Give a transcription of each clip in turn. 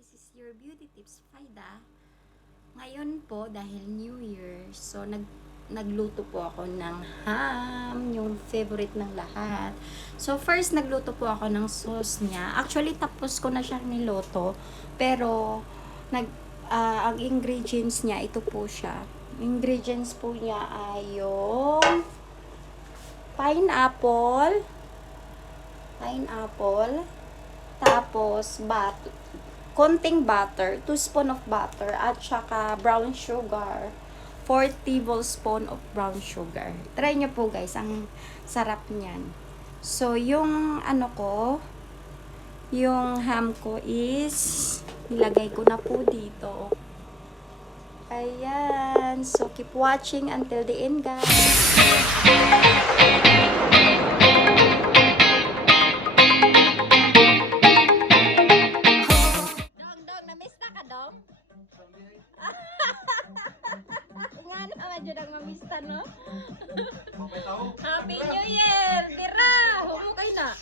this is your Beauty Tips Faida. Ngayon po, dahil New Year, so nagluto po ako ng ham, yung favorite ng lahat. So first, nagluto po ako ng sauce niya. Actually, tapos ko na siyang niluto, pero ang ingredients niya, ito po siya. Ingredients po niya ay yung pineapple, tapos konting butter, 2 spoon of butter, at saka brown sugar, 4 tablespoon of brown sugar. Try nyo po guys, ang sarap niyan. So, yung yung ham ko is, nilagay ko na po dito. Ayan. So, keep watching until the end, guys. No? Happy New Year! Tira! Humukay na!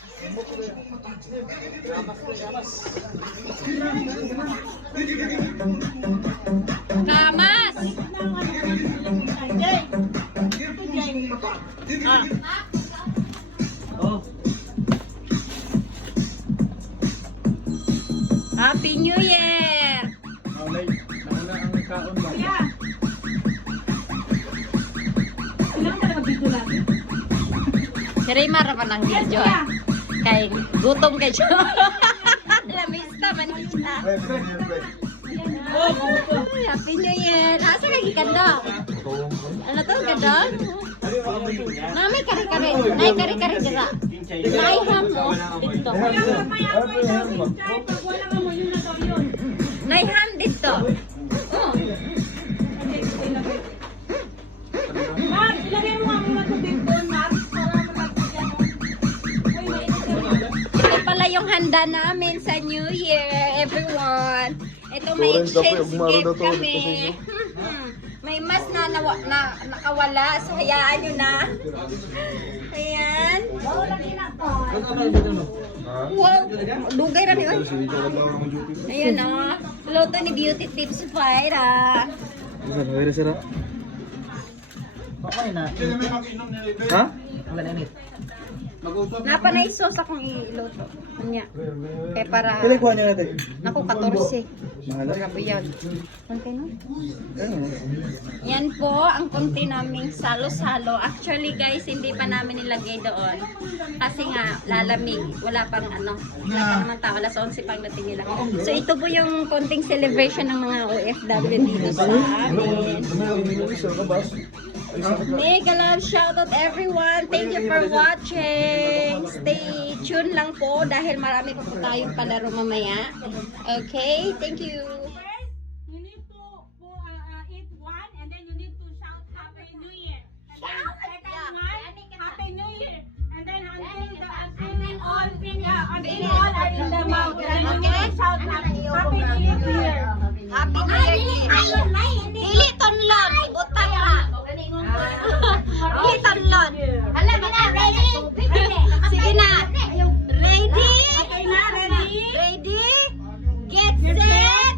Kamas! Happy New Year! Kaya mara pa ng video kay gutom kay Jo. Lamista man siya. Happy New Year. Asa ka gikanda? Ano to ganda? Mami kare-kare. Nay kare-kare dira. Nay ham mo dito. Nay ham dito. Oh. Ilagay mo nga muna tubig doon, Max. Yung handa namin sa New Year, everyone. Ito may exchange gift kami. May mas na nakawala, so hayaan nyo na. Ayan. Wow, dugay na niyo. Ayan o. Luto ni Beauty Tips Faida. Ha? Napa na isos akong iluto. Kanya. Kaya para... Kailan kuha niya natin? Naku, 14. Mahal. Grabe yan. Okay no? Yan po, ang konti naming salo-salo. Actually guys, hindi pa namin nilagay doon. Kasi nga, lalamig. Wala pang wala pa naman tao. Alas 11 pang dating nila. So ito po yung konting celebration ng mga OFW dito sa amin. Mega love shoutout everyone. Thank you for watching. Stay tuned lang po dahil marami pa po tayong palaro mamaya. Okay, thank you. You need to eat one and then you need to shout Happy New Year. And then second one, Happy New Year. And then until all are in the mouth. And then you will shout Happy New Year. Happy New Year. Dili tonlon, butang ra. Dili tonlon. Hala, na, ready? Sige na. Ready? Okay na, ready? Ready? Get set.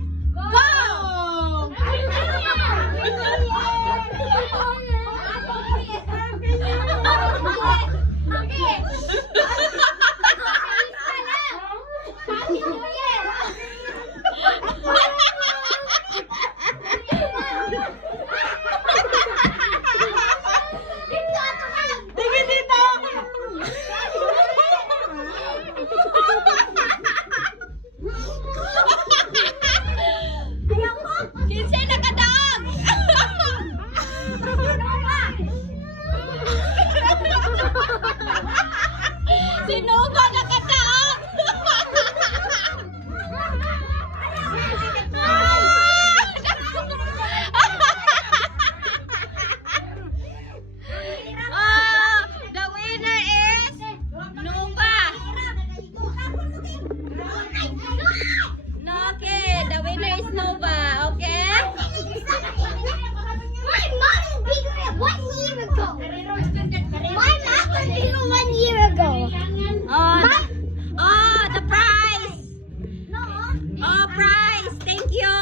Thank you.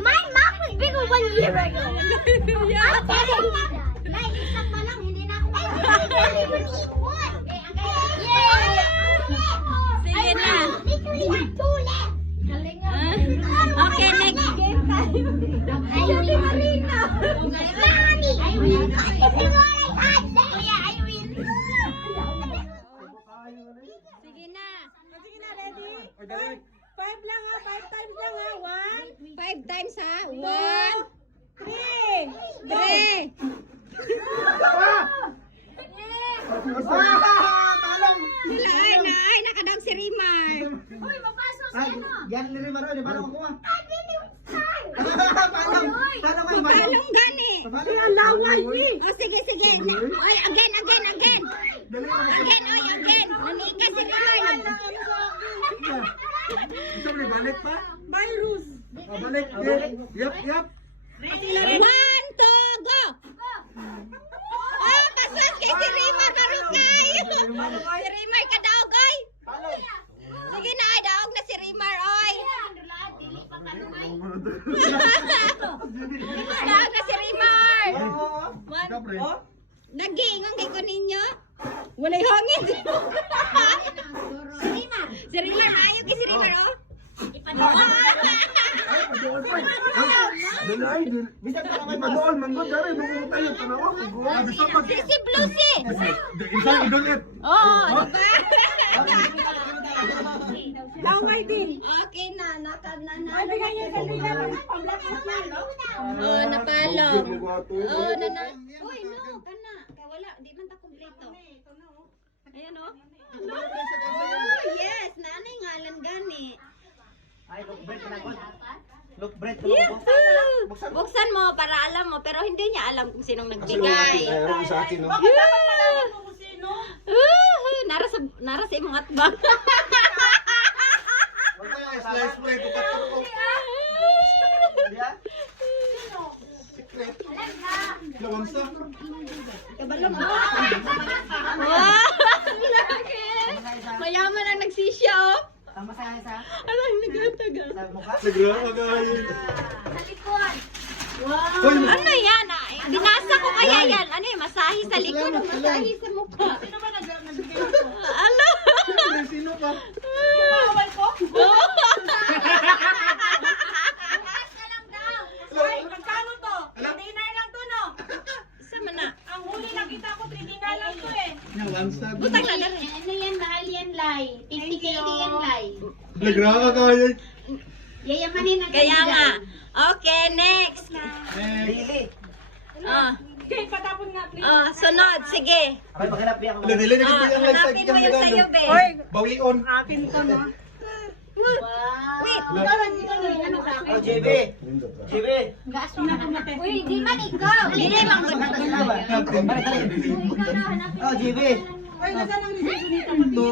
My mom was bigger 1 year ago. Yeah. I'm telling you. Like, isa pa lang, hindi na ako. I really will eat one. Yeah. Sige na. Literally have 2 left. Okay, next. I win. Mommy, I win. This is what I had. Oh yeah, I win. Sige na. Sige na, ready? 5 lang ha, 5 times lang ha. 5 times ha. 1, 1, 2, 3. 3. Ay, nakadaog si Rimar. Uy, mapasok sa ano? Yan ni Rimar, di ba ako kuha? I really will start. Paano ko yung Palong gani. laway O, sige. Oy, again. Dali ako. Again. Nanika si Rimar. Gusto mo balik pa? Virus. Balik. Yep. 1, 2, go. Oh, pasas kay si Rimar. Marukay. Si Rimar kadaog, oy. Sige na, ay daog na si Rimar, oy. Daog na si Rimar. Nag-iingon kay ko ninyo. Walay hangin. Si Rimar, ayaw kay si Rimar, oh. Dalay, bisa ka naman madool, manggod dari nung tayo tanaw. Bisa pa. Si Bluesy. Isa idolit. Oo, diba? Laway din. Okay na, Ay, bigay niya sa nila. Pablakas na, no? Oh, napalo. Oh, nana. Uy, no, kana. Kaya wala, di man ta kumpleto. Ayan, oh. Oh, yes, nanay ngalan gani. Ay, look bread na ko. Look bread. Yahoo! Buksan mo para alam mo, pero hindi niya alam kung sinong nagbigay. Ayaw sa akin, no? Bakit dapat malaman mo kung sino? Nara sa imong atbang. Slice bread ko katong. Lawan sa. Kabalo mo. Wow! Laki! Mayaman ang nagsisya, oh. Tama sa isa. Ano, nagataga. Sa mukha. Sagrada kayo. Ano yan, ah? Binasa ko kaya yan. Ano yung masahe sa likod o masahe sa mukha? Sino ba nagbigay ito? Ano? Sino ba? Bawal ko? Ay, magkano to? 3 dinar lang to, no? Sama na. Ang huli nakita ko, 3 dinar lang to eh. Nawansa. Butang na dali. Ano yan, mahal yan, Lai. 50 KD yan, Lai. Nagraka kayo. Yayamanin ang Kaya nga. Okay, next. Dili. Oh, Okay, patapon nga, please. oh, sunod. Sige. Ay, makilap yan. Dili na Oh, kita yung live hanapin mo yung sayo, be. Bawion. Akin to, no? Wait. Oh, JB. JB. Uy, di man ikaw. Dili mang Oh, JB. Ay, nasaan ang resibo nito?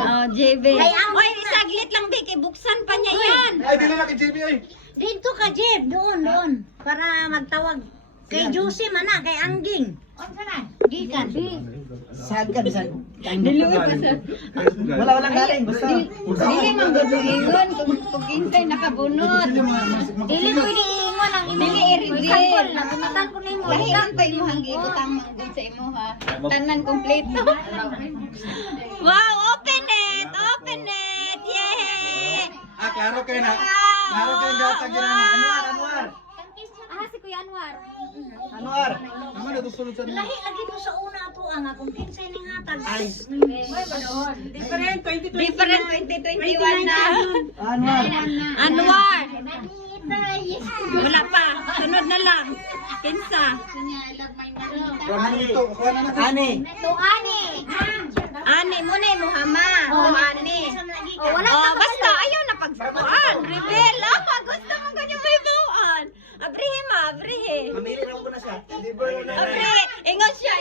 Oh, JB. Oy, saglit lang, be. Kay buksan pa niya yan. Ay, dili na kay JB ay. Dito ka, Jeb. Doon. Para magtawag. Kay Josie mana, kay Angging. Gikan. Saan ka bisa? Diluwi pa sa... Wala galing. Basta. Dili mang gadulingon kung kinsay nakabunot. Dili mo iniingon ang imo. Dili i-reveal. Example, natunatan ko nimo. Lahiran pa imo hanggi ko tamang dun sa imo ha. Tanan kompleto. Wow, open it. Yay! Ah, klaro kayo na. Klaro kayo gatag yun na. Anwar. Si Kuya Anwar. Anwar. Naman na sunod sa Lahi lagi mo sa una ato ang akong kinsay ning hatag. Different, 2020. Different 2021 na. Anwar. Anwar. Wala pa. Sunod na lang. Kinsa. Ani. Ani mo na mo hama. Ani. Oh, basta ayaw na pagsabuan. Rebel. Gusto mo ganyan may bawaan. Abrihe. Mamili na ko na siya. Deliver na. Abrihe. Ingon siya.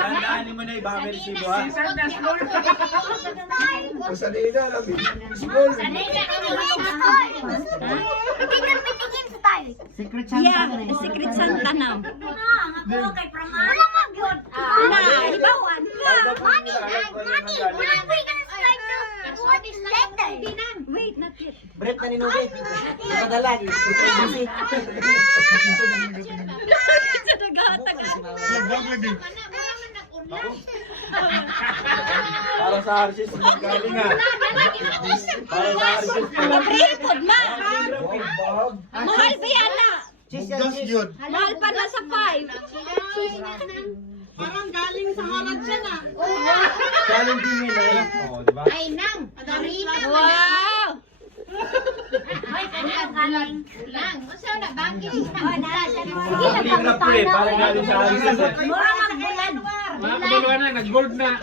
Dandaanin mo na yung baka may resibo ha. Sanay na lang. Small. Secret Yeah, Secret Santa na. Ako kay Praman. Nay. Brett na ni Nubi. Napadala. Busy. Vlog lagi. Para sa Arsis, galing nga. Para sa Arsis. Pabrikod ma. Mahal pa yan na. Bugas yun. Mahal pa na sa 5. Parang galing sa harad siya na. Galing din yun eh. Oo, diba? Ay, nang. Karina. Wow. Ay, galing. Lang. Masa na bangkit. Galing na pre, parang galing sa Arsis eh. Mura magbulan. Mga kabuluan na, nag-gold na.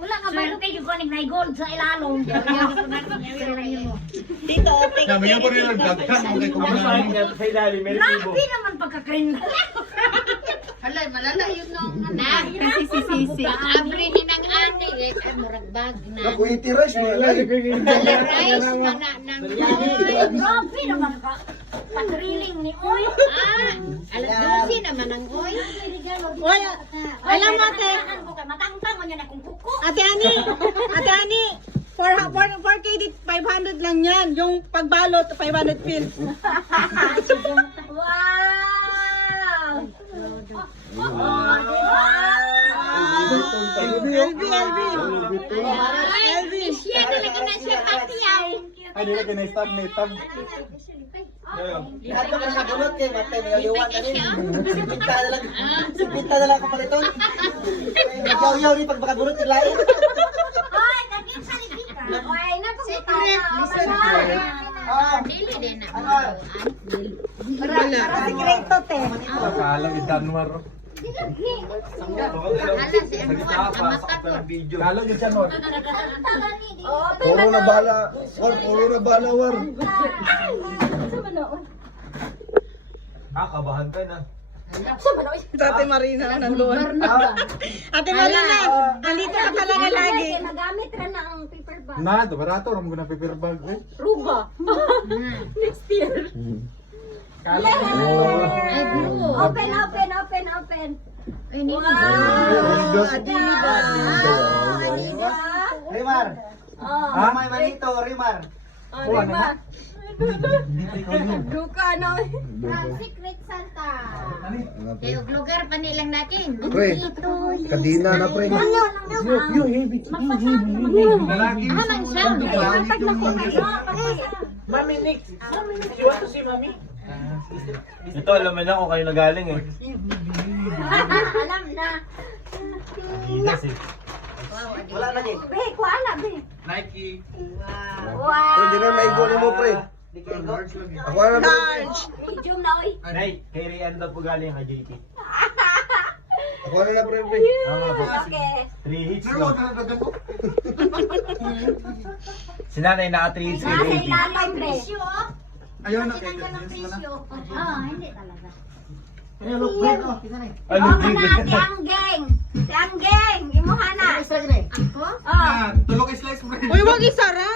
Wala ka ba yung yung konig na gold sa ilalong. Dito, okay. Sabi niya po rin nag-vlog. Ako sa akin niya, sa ilalim, may resibo. Grabe naman pagkakring. Halay, malala yun nung anak. Kasi si Sisi. Abri ni nang ani. Ay, murag bag na. Ako itiras mo. Rice na na nang Grabe naman ka. Pagriling ni Oy. alas 12 naman ang oy. Oy, alam mo ate, Matangtang mo niya na kung kuko. Ate Ani, 4K dit 500 lang yan. Yung pagbalot, 500 pills. Wow! LV. Siya talaga na siya pati ay. Ay, di na kinay-stab, may tab. Lahat ka sa bunot kay Mate, may yuwan ka rin. Sipinta na lang ako pala ito. Yaw-yaw ni pag makabunot yung lain. Ay, naging salita. Ay, Secret. Ah, Dili din na. ano? Sikreto, te. Nakalang itanwar. Hala si Anwar, amata ko. Lalo yun siya, Nor. Puro na bala. War, puro na bala, war. Kabahan ka na. Ate Marina nandoon. Ate Marina, andito ka talaga lagi. Nagamit rin na ang paper bag. Na, barato. Ram ko na paper bag. Ruba. Next year. Ay, bro. Open. Ay, ni Rimar. Oh. May manito, Rimar. Kuha na. Duka, no? Secret Santa. Kaya lugar pa nilang natin. Pre, kadina na pre. Lalaki. Man siya. Mami, Nick. You want to see Mami? Ito, alam mo na kung kayo nagaling eh. Alam na. Higas eh. Wala na din. Be, kuha na, be. Nike. Pwede na maigo mo pre. Ako na pre. Medium na, oy. Nay, kay Rian daw po galing kay JT. Ako na pre. Tama po. Okay. 3 hits lang. Si nanay naka 3 hits kay Nasa JT. ilalim, be. Ayaw na kay Hindi talaga. Ano, Oh, kana, si Anggeng. Si Anggeng. Imuha na. Ako? Oh. Tulog slice pre. Uy, wag isara.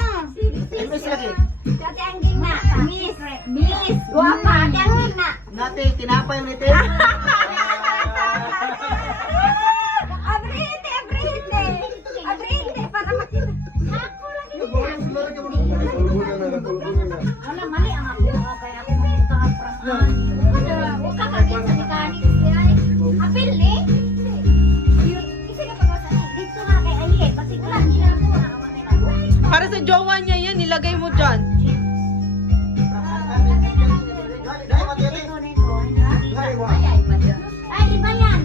Imbes lagi. Si Ate Anggeng na. Miss. Guwapa. Ate Anggeng na. Nati, tinapay mo nito. Abrite, para makita. Ako lang Wala mali ang ako. Kaya ako makita ang prasan. Huwag ka kagin sa mechanics. Apil, eh? Kasi kapag wasa, dito nga kay Aye. Kasi wala nila ako. Para sa jowa niya yan, nilagay mo dyan. Ay, iba yan.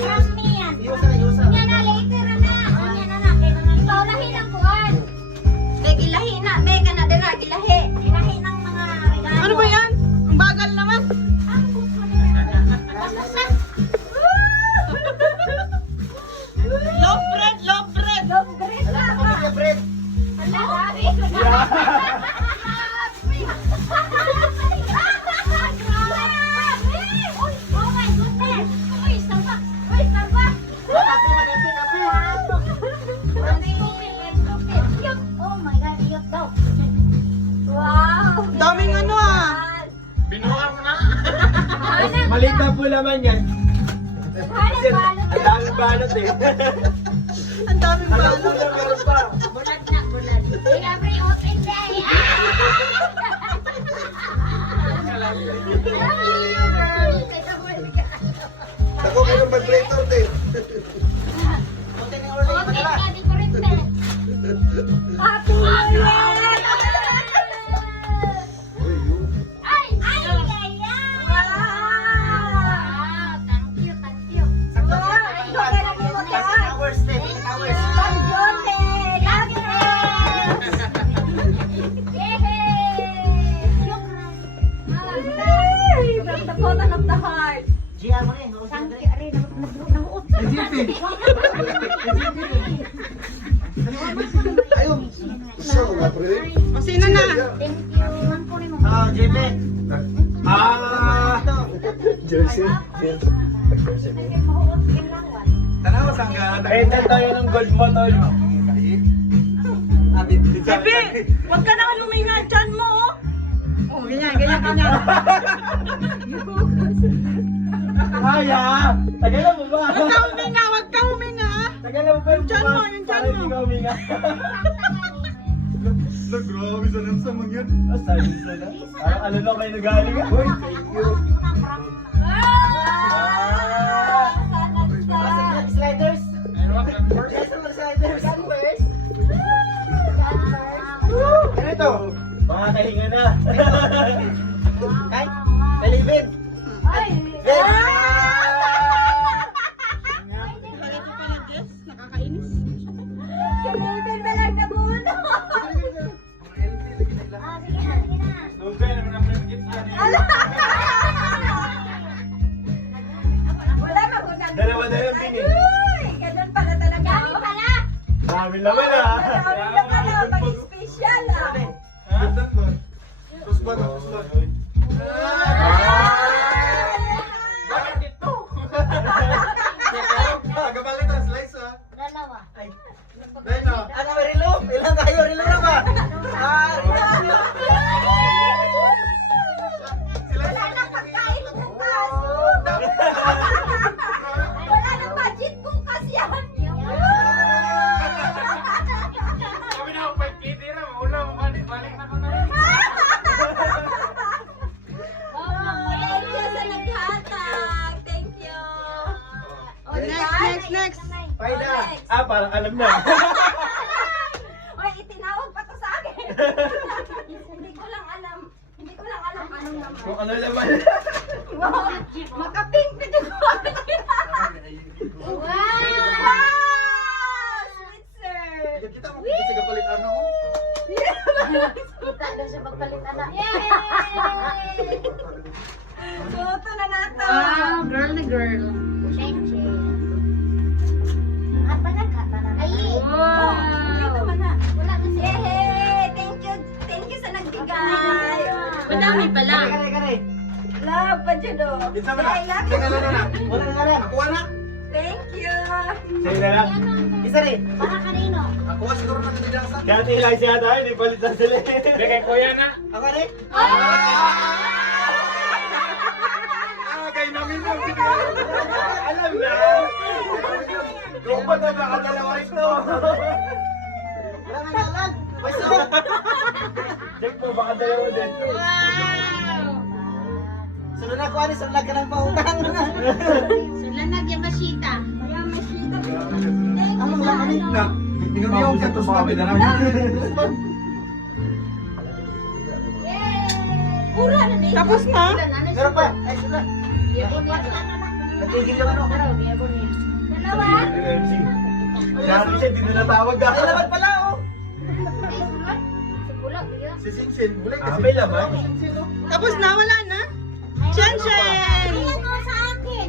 Trust me yan. Yan na, later na. Yan na, ikaw lahi ng kuwan. Be, gilahi na. Be, ka na dira, gilahi. Gilahi ng mga regalo. Ano ba yan? Ang bagal naman. Love bread. Love bread na ka. Ala, grabe. Uy, oh my goodness. Uy, Starbucks. Uy, Starbucks. Oh my God, iyot daw. Wow. Daming ano ah. Binuha mo na. Maliit na po naman yan. Kasi ang daming balot eh. Ang daming Alam balot. mo na meron pa. Bulag na, bulag. Every open day. Ako kayo mag-breaker din. Konti ng order, madala. Happy New Year! Ay! Ay! Ay! Wow! Thank you, thank you. Sakto Oh, siya. ito kaya namin mo 10 hours, 10 hours. Pagyote! Yay! From the bottom of the heart. Gia mo rin. Thank you, Aray. Nahuot na. Ayun. So, pre. Sino na? Thank you. Oh, JP. Ah! Jersey. Mahuot yung lawan. Tanaw, sangga. Ito tayo ng gold mo, tol. Jepe, huwag ka na luminga dyan mo. Oh, ganyan, ganyan, ganyan. Kaya! Tagalan mo ba? Huwag ka huminga, huwag ka huminga. Tagalan mo ba yung Yung tiyan mo, bukas? yung tiyan Para mo. hindi ka huminga. Grabe sa lang sa mga yan. Ah, sabi sa na. Parang ano lang kayo nagaling ah. Uy, thank you. Sliders. Yes, mga sliders. Ano ito? Mga kahinga na. Kay? Kalibid. Ay! Yes. Lagay ko pa ng Jess, nakakainis. Sinipin na lang na muna. Doon naman ang gift niya. Wala na ko na. Dalawa-dalawang bini. Uy! Ganun pala talaga. Dami pala. Dami naman ah. Dami na pala. Pag-special ah. Ganda ba? Tusban, tusban. Bakit ito? Nagabalit ang slice ah. Dalawa. Dahil na. Ano ba, relo? Ilan tayo? Relo na ba? Relo. Wala nang pagkain bukas. Wala nang budget bukas yan. Sabi na ako, pagkitira, maula mo balik na kami. Thank you sa naghatag. Thank you. Oh, Next. Paida. Ah, parang alam na. Oy, itinawag pa to sa akin. Hindi ko lang alam. Hindi ko lang alam anong naman. Kung ano naman. Wow! Makapink na din ko. Wow! Sweet sir! Kita mo kita sa gabalit ano. Kita daw siya magpalit anak. Yay! Luto na nato. Girl na girl. Hata na. Ay! Okay naman na. Wala kasi. Yay! Thank you sa nagbigay. Madami pala. Kare. Love pa dyan o. Bisa mo na. Ay, love Teka you. na. Wala na nga rin. Nakuha na. Thank you. Sa'yo na lang. Isa rin. Para kanino? Nakuha siguro na nagdasan. Dati lang siya tayo, hindi palit na sila. Hindi kay kuya na. Ako rin. Ah, kayo namin na. Alam na. Kung pa na nakadalawa ito. Wala na lang. May sarap. Check po, baka dalawa din. Sunod ako, Aris. Sunod ka ng pautang. Sulanag yung masita. Anong laman eh? Na. Tingnan mo yung sa tusban. Pura na niya. Tapos na? Meron pa. Ay, sunod. Natigil yung ano. Dalawa. MC. Sabi siya, hindi na natawag Ay, laman pala, oh. Si Sinsin. Bulay kasi. Ah, may laman. Sinsin, oh. Tapos na, wala na? Chen Chen! Ayan o sa akin.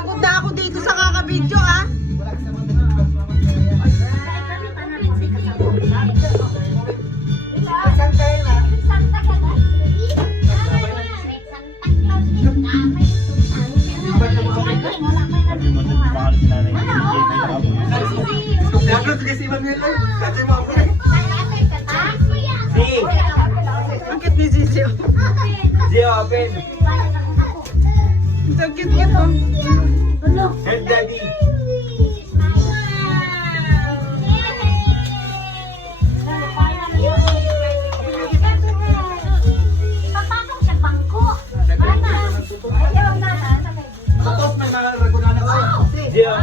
Pagod na ako dito sa kakabidyo, ah. Dapat kasi Manuel ay. Kasi mo ako eh. Si! Ang cute ni Zizi. Zio, open! Ang cute oh. Help daddy! Tapos may naragunan ako. Zio!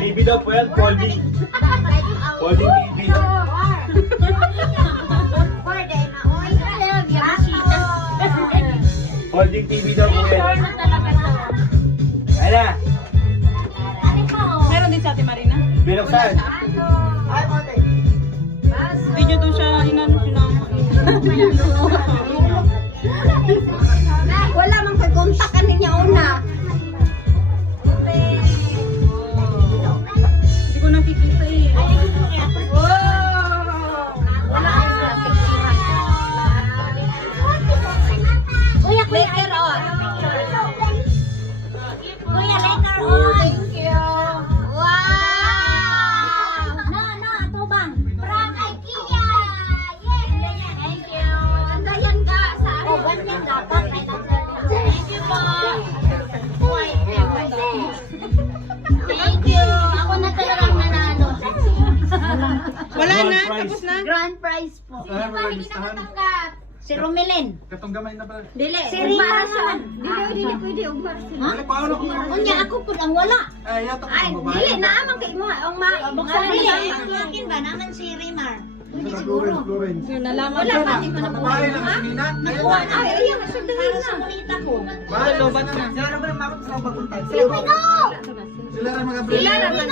TV daw po yan, folding. Folding TV. Folding TV daw po yan. Ayun na! Meron din sa Ate Marina. Binuksan. Video doon siya, inano sinama. Wala mang pag-contact niya una. Hindi ko nakikita eh. Kuya, later on. Kuya, later on. Thank you. Wow! No, ito bang? From IKEA! Yes! Thank you. Ganda yan ka sa ano? Oh, ganyan dapat. Thank you po. Thank you. Ako na talagang nanalo. Wala na, Grand prize. tapos na. Grand prize po. Ah, wala listahan. Si Romelin. Katong gamay na pala. Dili. Si Rimason. Dili pwede ugmar sila. Dili, paano ko? Unya ako po ang wala. Ay, yato ko Ay, babae. dili na amang kay mo ang buksan Dili, niya. ang akin ba naman si Rimar? Hindi siguro. Florence. Nalaman Wala ko pa na. din ko na Babae lang si Nina. Ayun na. Ay, ayan, sundahin na. Kulita ko. Bahay lang si Nina. Sila naman ang makot sa paguntay. Sila rin mga Sila naman.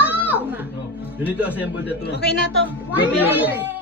You need to assemble that one. Okay na to. One minute.